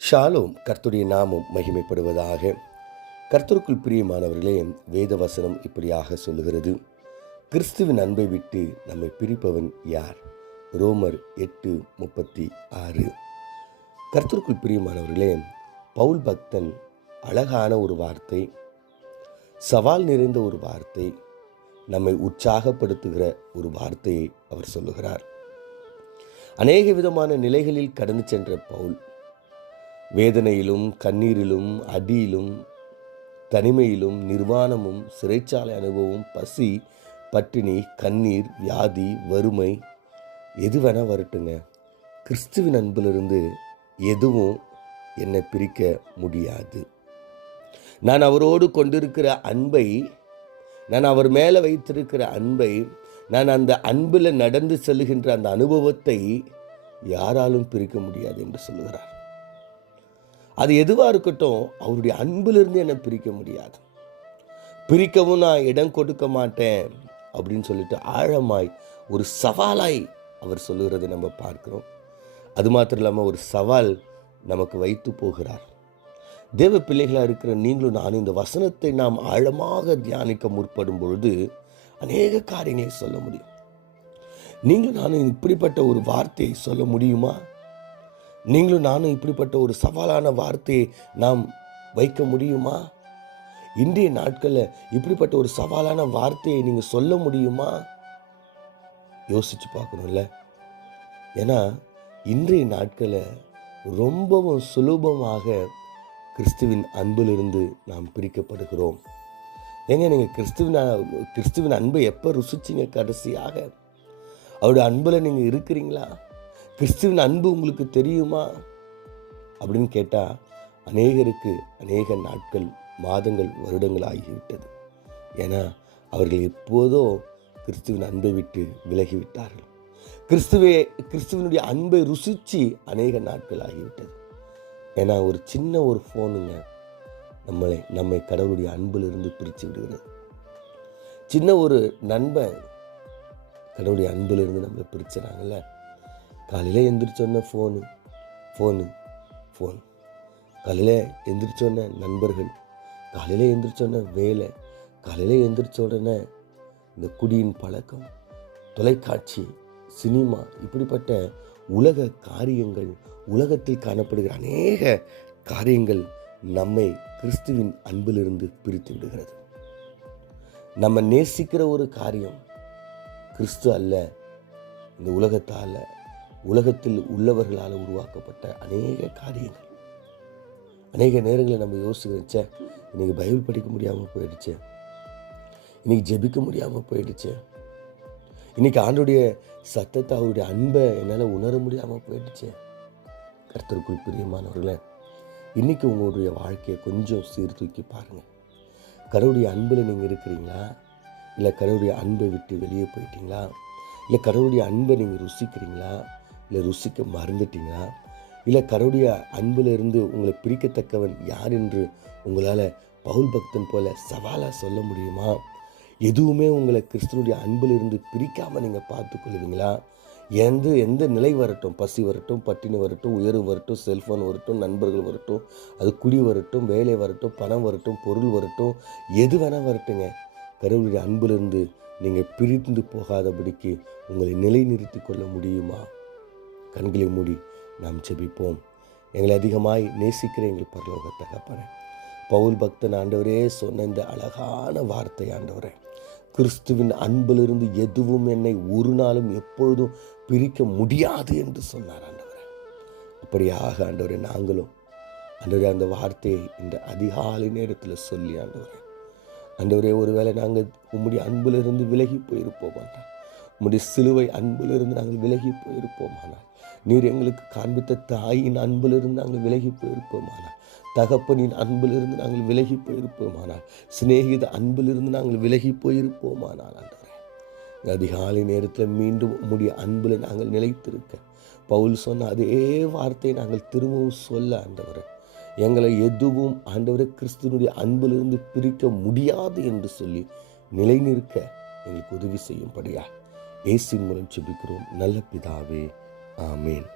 Shalom. கர்த்தருடைய நாமம் மகிமைப்படுவதாக. கர்த்தருக்குள் பிரியமானவர்களே, வேத வசனம் இப்படியாக சொல்லுகிறது, கிறிஸ்துவின் அன்பை விட்டு நம்மை பிரிப்பவன் யார்? ரோமர் 8:36. கர்த்தருக்குள் பிரியமானவர்களே, பவுல் பக்தன் அழகான ஒரு வார்த்தை, சவால் நிறைந்த ஒரு வார்த்தை, நம்மை உற்சாகப்படுத்துகிற ஒரு வார்த்தையை அவர் சொல்லுகிறார். அநேக விதமான நிலைகளில் கடந்து சென்ற பவுல் வேதனையிலும், கண்ணீரிலும், அடியிலும், தனிமையிலும், நிர்வாணமும், சிறைச்சாலை அனுபவம், பசி, பட்டினி, கண்ணீர், வியாதி, வறுமை, எது வேணா வரட்டுங்க, கிறிஸ்துவின் அன்பிலிருந்து எதுவும் என்னை பிரிக்க முடியாது. நான் அவரோடு கொண்டிருக்கிற அன்பை, நான் அவர் மேலே வைத்திருக்கிற அன்பை, நான் அந்த அன்பில் நடந்து செல்லுகின்ற அந்த அனுபவத்தை யாராலும் பிரிக்க முடியாது என்று சொல்லுகிறார். அது எதுவாக இருக்கட்டும், அவருடைய அன்பிலிருந்து என்னை பிரிக்க முடியாது. பிரிக்கவும் நான் இடம் கொடுக்க மாட்டேன் அப்படின்னு சொல்லிட்டு ஆழமாய் ஒரு சவாலாய் அவர் சொல்லுகிறதை நம்ம பார்க்கிறோம். அது மாத்திரம் இல்லாமல் ஒரு சவால் நமக்கு வைத்து போகிறார். தேவ பிள்ளைகளாக இருக்கிற நீங்களும் நானும் இந்த வசனத்தை நாம் ஆழமாக தியானிக்க முற்படும் பொழுது அநேக காரியங்களை சொல்ல முடியும். நீங்களும் நானும் இப்படிப்பட்ட ஒரு வார்த்தையை சொல்ல முடியுமா? நீங்களும் நானும் இப்படிப்பட்ட ஒரு சவாலான வார்த்தையை நாம் வைக்க முடியுமா? இன்றைய நாட்களில் இப்படிப்பட்ட ஒரு சவாலான வார்த்தையை நீங்கள் சொல்ல முடியுமா? யோசிச்சு பார்க்கணும்ல. ஏன்னா இன்றைய நாட்களில் ரொம்பவும் சுலபமாக கிறிஸ்துவின் அன்பிலிருந்து நாம் பிரிக்கப்படுகிறோம். ஏங்க, நீங்கள் கிறிஸ்துவின் அன்பை எப்போ ருசிச்சிங்க? கடைசியாக அவருடைய அன்பில் நீங்கள் இருக்கிறீங்களா? கிறிஸ்துவின் அன்பு உங்களுக்கு தெரியுமா அப்படின்னு கேட்டால் அநேகருக்கு அநேக நாட்கள், மாதங்கள், வருடங்கள் ஆகிவிட்டது. ஏன்னா அவர்கள் எப்போதோ கிறிஸ்துவின் அன்பை விட்டு விலகிவிட்டார்கள். கிறிஸ்துவனுடைய அன்பை ருசித்து அநேக நாட்கள் ஆகிவிட்டது. ஏன்னா ஒரு சின்ன ஒரு ஃபோனுங்க நம்மை கடவுளுடைய அன்பிலிருந்து பிரித்து விடுகிறது. சின்ன ஒரு நண்பன் கடவுளுடைய அன்பிலிருந்து நம்மளை பிரிச்சுறாங்கல்ல. காலையில் எந்திரிச்சோன்ன ஃபோனு. காலையில் எந்திரிச்சோன்ன நண்பர்கள், காலையில் எந்திரிச்சோன்ன வேலை, காலையில் எந்திரிச்ச உடனே இந்த குடியின் பழக்கம், தொலைக்காட்சி, சினிமா, இப்படிப்பட்ட உலக காரியங்கள், உலகத்தில் காணப்படுகிற அநேக காரியங்கள் நம்மை கிறிஸ்துவின் அன்பிலிருந்து பிரித்து விடுகிறது. நம்ம நேசிக்கிற ஒரு காரியம் கிறிஸ்து அல்ல, இந்த உலகத்தால், உலகத்தில் உள்ளவர்களால் உருவாக்கப்பட்ட அநேக காரியங்கள். அநேக நேரங்களில் நம்ம யோசிக்கிறச்ச, இன்னைக்கு பைபிள் படிக்க முடியாமல் போயிடுச்சு, இன்னைக்கு ஜெபிக்க முடியாமல் போயிடுச்சு, இன்னைக்கு ஆண்டோடைய சத்தத்தை, அவருடைய அன்பை என்னால் உணர முடியாமல் போயிடுச்சு. கர்த்தருக்குள் பிரியமானவர்களே, இன்னைக்கு உங்களுடைய வாழ்க்கையை கொஞ்சம் சீர்தூக்கி பாருங்கள். கடவுளுடைய அன்பில் நீங்கள் இருக்கிறீங்களா? இல்லை கடவுளுடைய அன்பை விட்டு வெளியே போயிட்டீங்களா? இல்லை கடவுளுடைய அன்பை நீங்கள் ருசிக்கிறீங்களா? இல்லை ருசிக்க மறந்துட்டீங்களா? இல்லை கடவுளுடைய அன்பில் இருந்து உங்களை பிரிக்கத்தக்கவன் யார் என்று உங்களால் பவுல் பக்தன் போல சவாலாக சொல்ல முடியுமா? எதுவுமே உங்களை கிறிஸ்துவனுடைய அன்பில் இருந்து பிரிக்காமல் நீங்கள் பார்த்து கொள்வீங்களா? எந்த நிலை வரட்டும், பசி வரட்டும், பட்டினி வரட்டும், உயர்வு வரட்டும், செல்ஃபோன் வரட்டும், நண்பர்கள் வரட்டும், அது குடி வரட்டும், வேலை வரட்டும், பணம் வரட்டும், பொருள் வரட்டும், எது வேணால் வரட்டுங்க, கடவுளுடைய அன்பிலிருந்து நீங்கள் பிரிந்து போகாதபடிக்கு உங்களை நிலைநிறுத்தி கொள்ள முடியுமா? கண்களை மூடி நாம் ஜெபிப்போம். எங்களை அதிகமாய் நேசிக்கிற எங்கள் பரலோக தகப்பனே, பவுல் பக்தன் ஆண்டவரே சொன்ன இந்த அழகான வார்த்தை ஆண்டவரே, கிறிஸ்துவின் அன்பிலிருந்து எதுவும் என்னை ஒரு நாளும் எப்பொழுதும் பிரிக்க முடியாது என்று சொன்னார் ஆண்டவரே. அப்படியாக ஆண்டவரே நாங்களும் ஆண்டவரே அந்த வார்த்தையை இந்த அதிகாலை நேரத்தில் சொல்லி ஆண்டவரே ஒருவேளை நாங்கள் உம்முடைய அன்பிலிருந்து விலகி போயிருப்போம் ஆனால், உம்முடைய சிலுவை அன்பிலிருந்து நாங்கள் விலகி போயிருப்போம் ஆனால், நீர் எங்களுக்கு காண்பித்த தாயின் அன்பிலிருந்து நாங்கள் விலகி போயிருப்போமானால், தகப்பனின் அன்பிலிருந்து நாங்கள் விலகி போயிருப்போமானால், சிநேகித அன்பிலிருந்து நாங்கள் விலகி போயிருப்போமானால் ஆண்டவரே, அதிகாலை நேரத்தில் மீண்டும் உம்முடைய அன்பில் நாங்கள் நிலைத்திருக்க பவுல் சொன்ன அதே வார்த்தையை நாங்கள் திரும்பவும் சொல்ல ஆண்டவரே, எங்களை எதுவும் ஆண்டவரே கிறிஸ்துவனுடைய அன்பிலிருந்து பிரிக்க முடியாது என்று சொல்லி நிலைநிற்க எங்களுக்கு உதவி செய்யும்படியா இயேசுவின் மூலம் ஜெபிக்கிறோம் நல்ல பிதாவே, ஆமேன்.